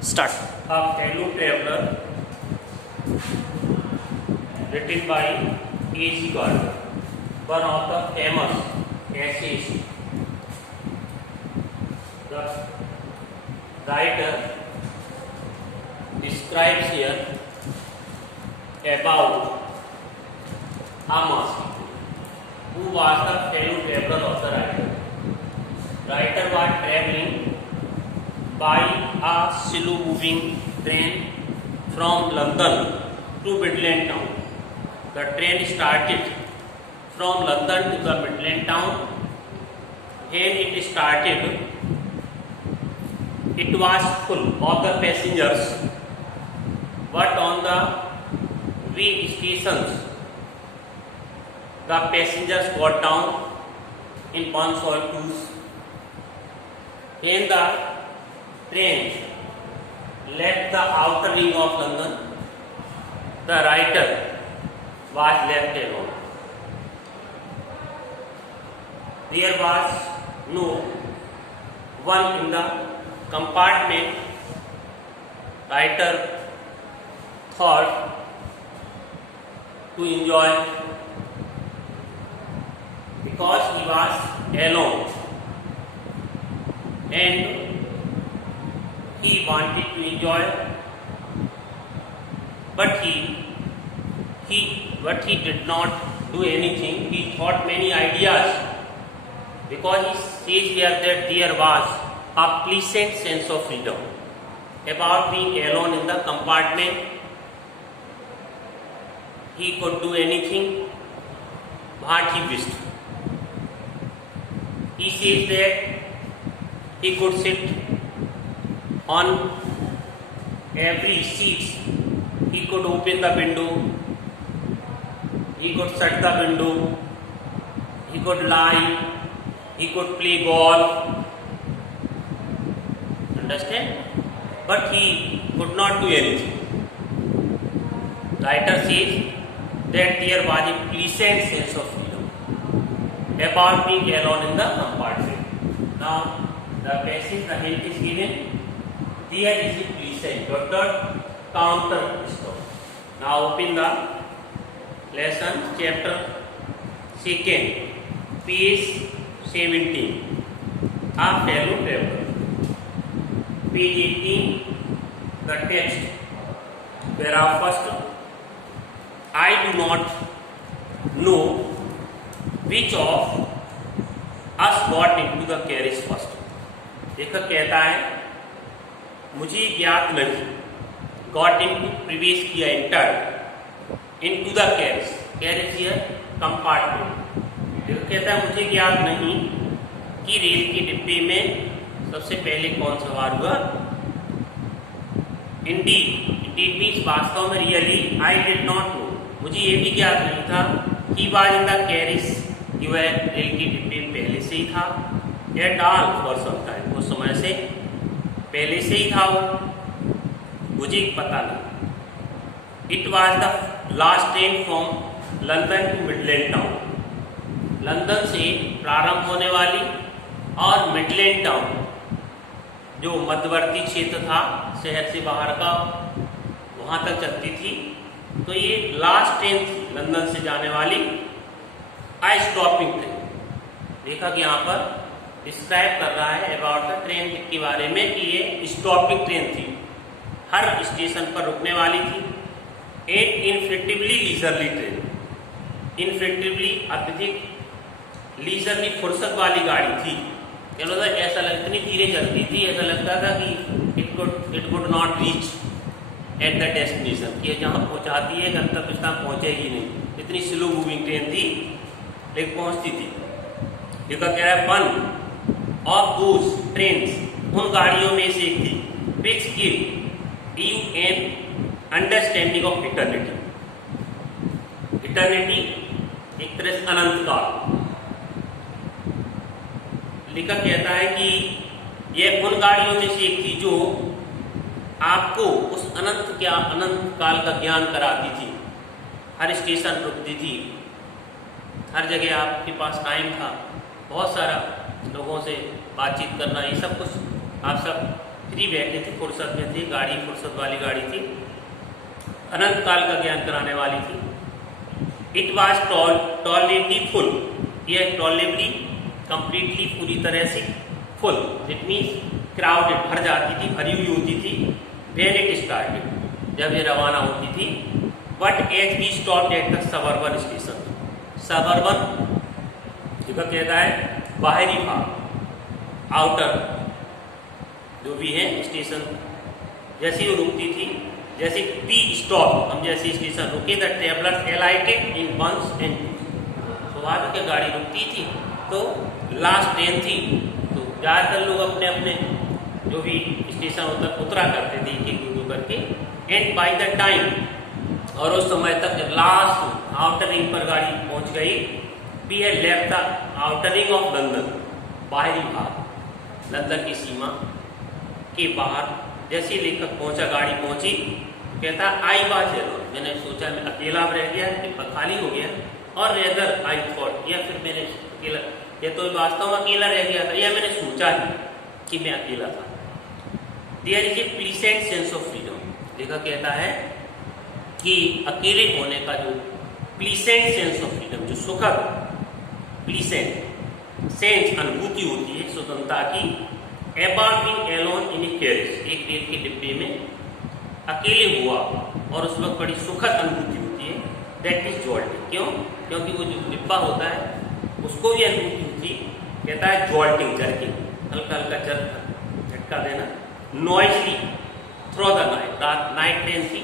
Start. A Fellow Traveler, written by A.G. Gardner, one of the famous essayists. The writer describes here about Amos, who was the fellow traveler of the writer. Writer was traveling by a slow-moving train from London to Midland town. The train started from London to the Midland town. When it started, it was full of the passengers, but on the way stations, the passengers got down in bunch or twos. When the train left the outer ring of London, the writer was left alone. There was no one in the compartment. Writer thought to enjoy because he was alone and he wanted to enjoy, but he did not do anything. He thought many ideas because he says here that there was a pleasant sense of freedom about being alone in the compartment. He could do anything what he wished. He says that he could sit on every seat. He could open the window, he could shut the window, he could lie, he could play golf. Understand? But he could not do anything. Writer says that there was a pleasant sense of freedom about being alone in the compartment. Now, the passage, the hint is given. There is a pleasant, doctor, counter stop. Now open the lesson, chapter 2, page 17. A fellow traveler. Page 18, the text. Paragraph first. I do not know which of us got into the carriage first. लेखक कहता है मुझे ज्ञात नहीं, got into प्रवेश किया, enter into the carriage, carriage here compartment. लेखक कहता है मुझे ज्ञात नहीं कि रेल के डिब्बे में सबसे पहले कौन सवार हुआ। इंडीड मीन्स वास्तव में, really I did not know, मुझे ये भी ज्ञात नहीं था कि वाज इन द कैरेज, कि वह रेल के डिब्बे में पहले से ही था। At all for some time, उस समय से पहले से ही था वो, मुझे पता नहीं। It was the last train from London to Midland town, London से प्रारंभ होने वाली और मिडलैंड टाउन जो मध्यवर्ती क्षेत्र था शहर से बाहर का, वहाँ तक चलती थी। तो ये लास्ट ट्रेन थी लंदन से जाने वाली, आई स्टॉपिंग ट्रेन। देखा कि यहाँ पर डिस्क्राइब कर रहा है अबाउट द ट्रेन के बारे में कि ये स्टॉपिंग ट्रेन थी, हर स्टेशन पर रुकने वाली थी। एट इनफिनिटिवली लीजरली ट्रेन, इनफिनिटिवली अत्यधिक लीजरली फुर्सत वाली गाड़ी थी। चलो तो ऐसा लगता, इतनी धीरे चलती थी, ऐसा लगता था कि it could not reach at the destination, कि जहाँ पहुँचाती है गंतव्य स्थान पहुँचेगी नहीं। इतनी स्लो मूविंग ट्रेन थी लेकिन पहुँचती थी। देखा कह रहा है वन ऑफ दोज ट्रेन्स, उन गाड़ियों में से एक थी which give you an understanding of eternity. Eternity एक तरह से अनंत काल। लेखक कहता है कि यह उन गाड़ियों में से एक थी जो आपको उस अनंत काल का ज्ञान कराती थी। हर स्टेशन रुकती थी, हर जगह आपके पास टाइम था, बहुत सारा लोगों से बातचीत करना, ये सब कुछ आप सब फ्री बैठे थे, फुर्सत में थे, गाड़ी फुर्सत वाली गाड़ी थी, अनंत काल का ज्ञान कराने वाली थी। इट वॉज टॉलरेबली फुल, यह टॉलरेबली कंप्लीटली पूरी तरह से फुल, इट मीन्स क्राउडेड, भर जाती थी, भरी हुई होती थी। वेन इट स्टार्टेड, जब ये रवाना होती थी। But as we stop at the suburban station, suburban जगह कहता है बाहरी भाग, आउटर जो भी है स्टेशन, जैसे वो रुकती थी, जैसे वी स्टॉप, हम जैसे स्टेशन रुके, the travellers alighted in ones and twos, स्वाभाविक है गाड़ी रुकती थी तो लास्ट ट्रेन थी तो ज़्यादातर लोग अपने अपने जो भी स्टेशन होता उतरा करते थे एक एक दो करके। एंड बाय द टाइम, और उस समय तक जब लास्ट आउटर रिंग पर गाड़ी पहुंच गई, we had left the outer ring of London, बाहरी भाग, लंदन की सीमा के बाहर जैसे लेखक पहुंचा, गाड़ी पहुंची, कहता आई वाज एलोन, मैंने सोचा मैं अकेला रह गया कि खाली हो गया, और रेदर आई थॉट, या फिर मैंने अकेला, या तो वास्तव में अकेला रह गया था, या मैंने सोचा ही कि मैं अकेला था। There is a pleasant sense of freedom, लेखक कहता है कि अकेले होने का जो प्लीसेंट सेंस ऑफ फ्रीडम, जो सुखद प्लीसेंट सेंस अनुभूति होती है स्वतंत्रता की, about being alone in A carriage, एक रेल के डिब्बे में अकेले हुआ और उस वक्त बड़ी सुखद अनुभूति होती है, दैट इज जॉल्टिंग। क्यों? क्योंकि वो जो डिब्बा होता है उसको भी अनुभूति होती, कहता है जॉल्टिंग, जर्किंग, हल्का हल्का झटका देना, नॉइजली थ्रू द नाइट, रात नाइट ट्रेन थी,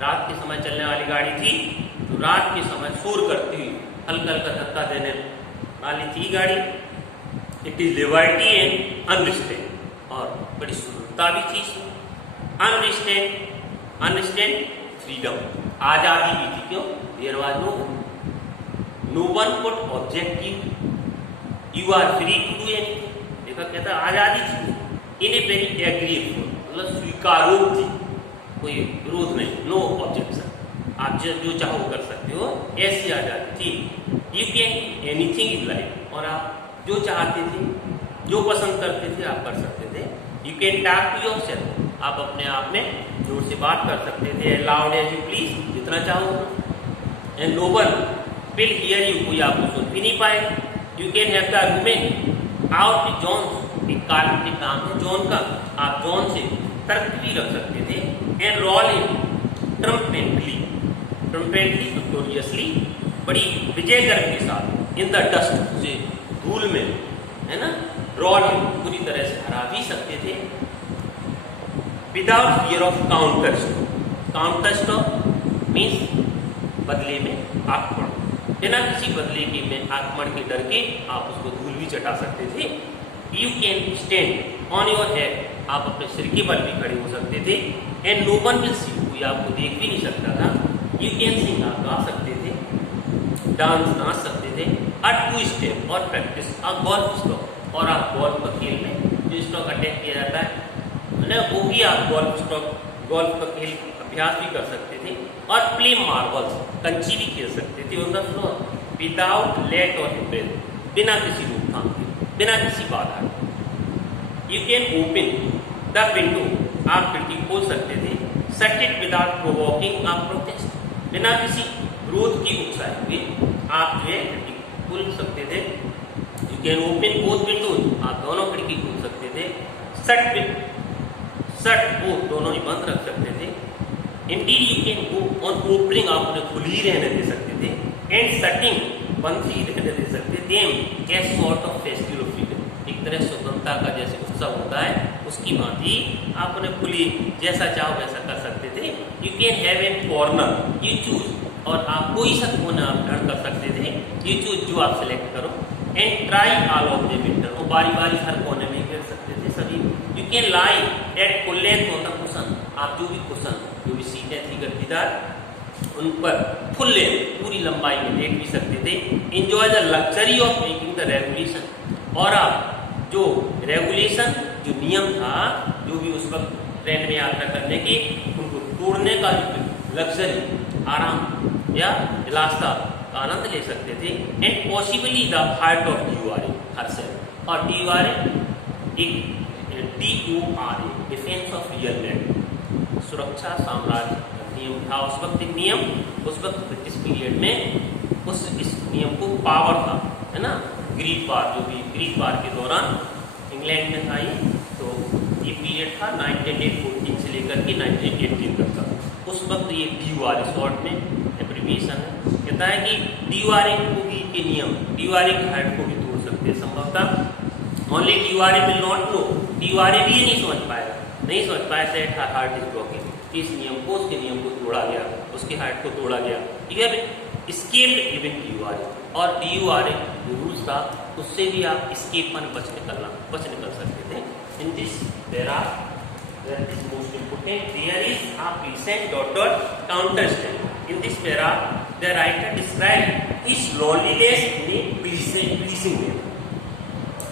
रात के समय चलने वाली गाड़ी थी, तो रात के समय शोर करती हुई हल्का हल्का धक्का देने वाली थी गाड़ी। इट इज लिबर्टी एंड अनरिस्ट्रेंट, और बड़ी स्वतंत्रता भी थी इसमें, अनरिस्ट्रेंट फ्रीडम, आजादी भी थी। क्यों? There was no one could object you are free to do anything, देखा कहता आजादी थी, इन ए वेरी एग्रीएबल, मतलब स्वीकार्य थी, कोई विरोध नहीं, नो ऑब्जेक्शन, आप जो चाहो कर सकते हो, ऐसी आजादी थी। You can anything in life, और आप जो चाहते थे, जो पसंद करते थे आप कर सकते थे। You can talk to yourself, आप अपने आप में जोर से बात कर सकते थे, लाउड एज यू प्लीज, जितना चाहो। And no one will hear you, कोई आपको सुन भी नहीं पाए। You can have the argument out with John, एक काल्पनिक नाम है जॉन का, आप जॉन से तर्क भी रख सकते थे। एंड रोल इन ट्रम्पेंटली विक्टोरियसली, बड़ी विजय गर्व के साथ, इन द डस्ट, से धूल में, है ना, रॉल पूरी तरह से हरा भी सकते थे। Without fear of counter stroke means बदले में आक्रमण, बिना किसी बदले के में आक्रमण के डर के आप उसको धूल भी चटा सकते थे। You can stand on your head, आप अपने सिर के बल भी खड़े हो सकते थे। And no one will see, कोई आपको देख भी नहीं सकता था। यू कैन सिंग, आप गा सकते थे, डांस नाच सकते थे। टू स्टेप और प्रैक्टिस अ गोल्फ स्ट्रोक, और आप गोल्फ का खेल में जो स्ट्रोक अटैक किया जाता है वो भी आप गोल्फ का खेल अभ्यास भी कर सकते थे। और प्ले मार्बल्स, कंची भी खेल सकते थे on the floor, without let or hindrance, बिना किसी रोकथाम के, बिना किसी बाधा के। You can open the window, आप खिड़की खोल सकते थे। Shut it without provoking a protest, बिना किसी विरोध की उकसाए हुए आप जो है खिड़की खोल सकते थे। You can open both Windows, आप दोनों खिड़की खोल सकते थे। शट बोथ, दोनों ही बंद रख सकते थे। Indeed you can go on opening, आप उन्हें खुली रहने दे सकते थे। एंड शटिंग, बंद ही रहने दे सकते थे। Them a sort of festival of freedom, एक तरह स्वतंत्रता का जैसे उत्सव होता है उसकी भांति आप उन्हें खुली जैसा चाहो वैसा कर सकते थे। You can have an corner, you choose, और आप कोई सा कोना आप टर्न कर सकते थे, यू चूज, जो आप सेलेक्ट करो। And try all of the winter, और बारी बारी हर कोने में खेल सकते थे सभी। You can lie at full length on the cushion, आप जो भी कुशन, जो भी सीटें थी गद्दीदार, उन पर फुल लेंथ पूरी लंबाई में लेट भी सकते थे। Enjoy the luxury of making the regulation, और आप जो रेगुलेशन, जो नियम था, जो भी उस वक्त ट्रेन में यात्रा करने की, उनको तोड़ने का लग्जरी, आराम या विलासता का आनंद ले सकते थे। And possibly the heart of DURA, Harshal, और DURA एक DURA defence of real land, सुरक्षा साम्राज्य का नियम था उस वक्त। नियम उस वक्त ब्रिटिश पीरियड में इस नियम को पावर था, है ना। ग्रीक वार, जो भी ग्रीक वार के दौरान इंग्लैंड में था ये, तो ये पीरियड था 1914 से लेकर के 1918 तक का। उस वक्त ये DOR शॉर्ट में एब्रिविएशन है। कहता है कि दीवारें के नियम दीवारें की हाइट को भी तोड़ सकते हैं संभवतः। ओनली दीवारें विल नॉट नो, दीवारें भी ये नहीं समझ पाया दैट हार्ट इज ब्लॉकिंग। इस नियम को, उसके नियम को तोड़ा गया, उसकी हाइट को तोड़ा गया, ठीक है। एस्केप इवन DOR, और DOR रूल्स था, उससे भी आप एस्केप में बच निकल सकते थे। In this there are that is most important, there is a pleasant counter stanza. In this para the writer describes his loneliness in a pleasing way.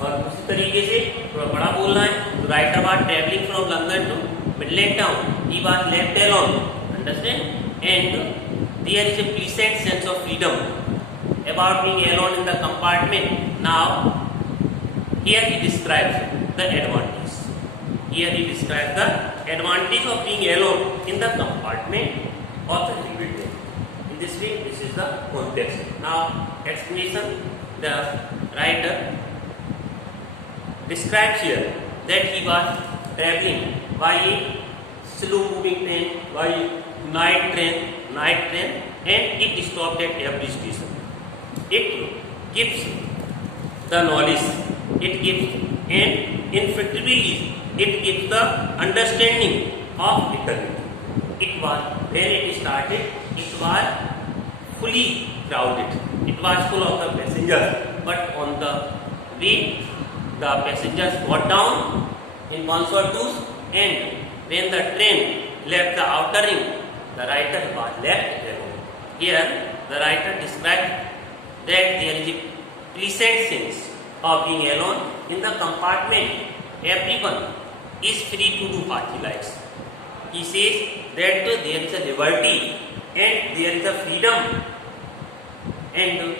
और उसी तरीके से थोड़ा बड़ा बोलना है, तो writer was traveling from London to Midland town, he was left alone, understand, and there is a pleasant sense of freedom about being alone in the compartment. Now here he describes the advantage. Here he describes the advantage of being alone in the compartment of the rebuilding. In this way, this is the context. Now, explanation. The writer describes here that he was traveling by a slow-moving train, by night train, and it stopped at every station. It gives the knowledge. It gives and infallibly. It gives the understanding of eternity. It was when it started, it was fully crowded. It was full of the passengers. But on the way, the passengers got down in ones or twos, and when the train left the outer ring, the writer was left alone. Here, the writer describes that there is a pleasant sense of being alone in the compartment. Everyone is free to do what he likes. He says that there is a liberty and there is a freedom, and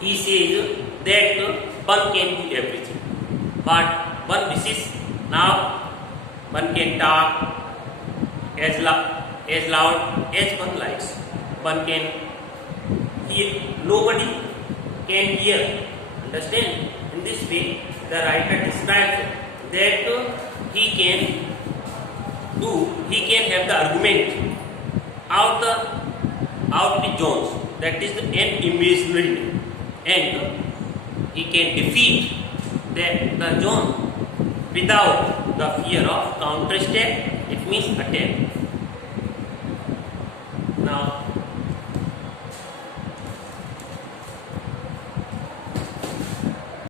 he says that one can do everything. But one wishes now one can talk as loud as one likes. One can hear, nobody can hear. Understand? In this way, the writer describes that he can have the argument out with Jones, that is an imaginary, and he can defeat the John without the fear of counter attack. It means attack.